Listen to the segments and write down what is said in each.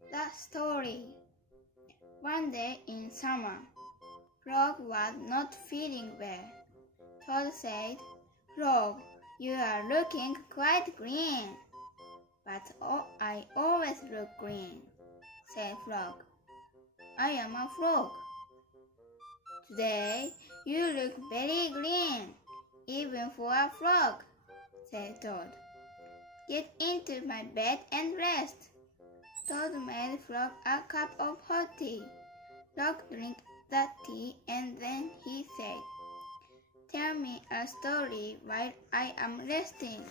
The story. One day in summer, Frog was not feeling well. Toad said, "Frog, you are looking quite green." "But I always look green," said Frog. "I am a frog." "Today you look very green, even for a frog," said Toad. "Get into my bed and rest." Toad made Frog a cup of hot tea. Frog drank the tea and then he said, "Tell me a story while I am resting."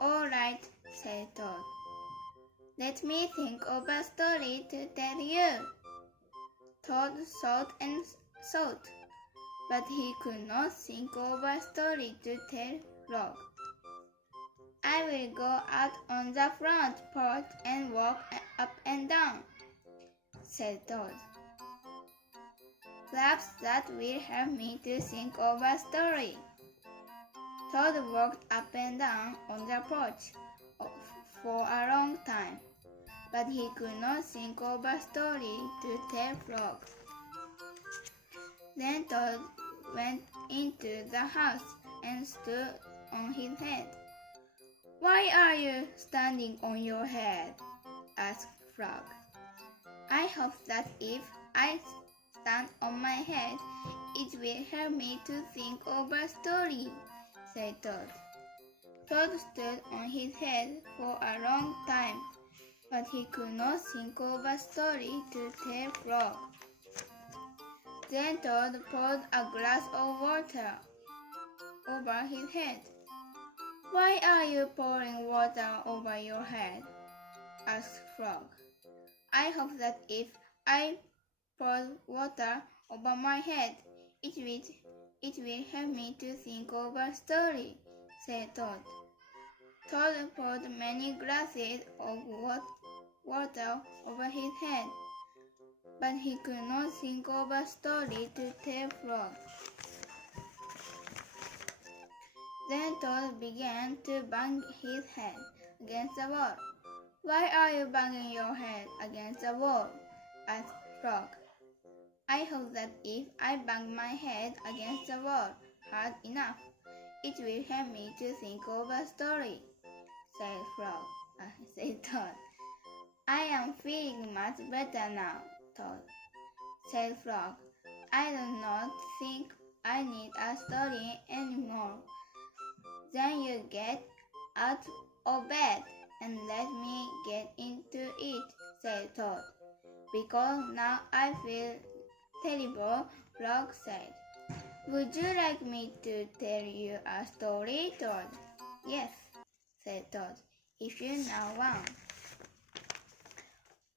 "All right," said Toad. "Let me think of a story to tell you." Toad thought and thought, but he could not think of a story to tell Frog. "I will go out on the front porch and walk up and down," said Toad. "Perhaps that will help me to think of a story." Toad walked up and down on the porch for a long time, but he could not think of a story to tell Frog. Then Toad went into the house and stood on his head. "Why are you standing on your head?" asked Frog. "I hope that if I stand on my head, it will help me to think of a story," said Toad. Toad stood on his head for a long time, but he could not think of a story to tell Frog. Then Toad poured a glass of water over his head. "Why are you pouring water over your head?" asked Frog. "I hope that if I pour water over my head, it will help me to think of a story," said Toad. Toad poured many glasses of water over his head, but he could not think of a story to tell Frog. Then Toad began to bang his head against the wall. "Why are you banging your head against the wall?" asked Frog. "I hope that if I bang my head against the wall hard enough, it will help me to think of a story," said Toad. "I am feeling much better now, Toad," said Frog. "I do not think I need a story anymore." "Then you get out of bed and let me get into it," said Toad. "Because now I feel terrible," Frog said. "Would you like me to tell you a story, Toad?" "Yes," said Toad, "if you know one."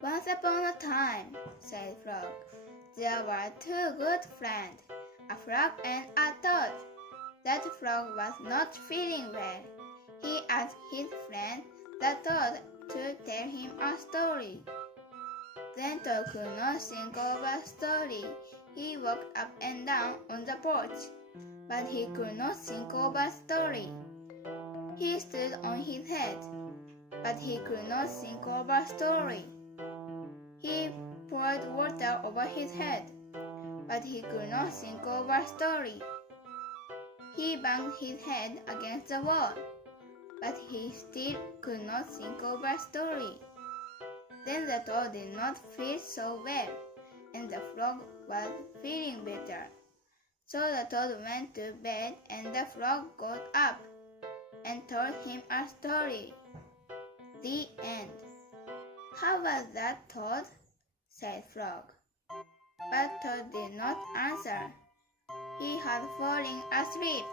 "Once upon a time," said Frog, "there were two good friends, a frog and a toad. That frog was not feeling well. He asked his friend, the toad, to tell him a story. Then Toad could not think of a story. He walked up and down on the porch, but he could not think of a story. He stood on his head, but he could not think of a story. He poured water over his head, but he could not think of a story. He banged his head against the wall, but he still could not think of a story. Then the toad did not feel so well, and the frog was feeling better. So the toad went to bed, and the frog got up and told him a story. The end. "How was that, Toad?" said Frog. But Toad did not answer. He had fallen asleep.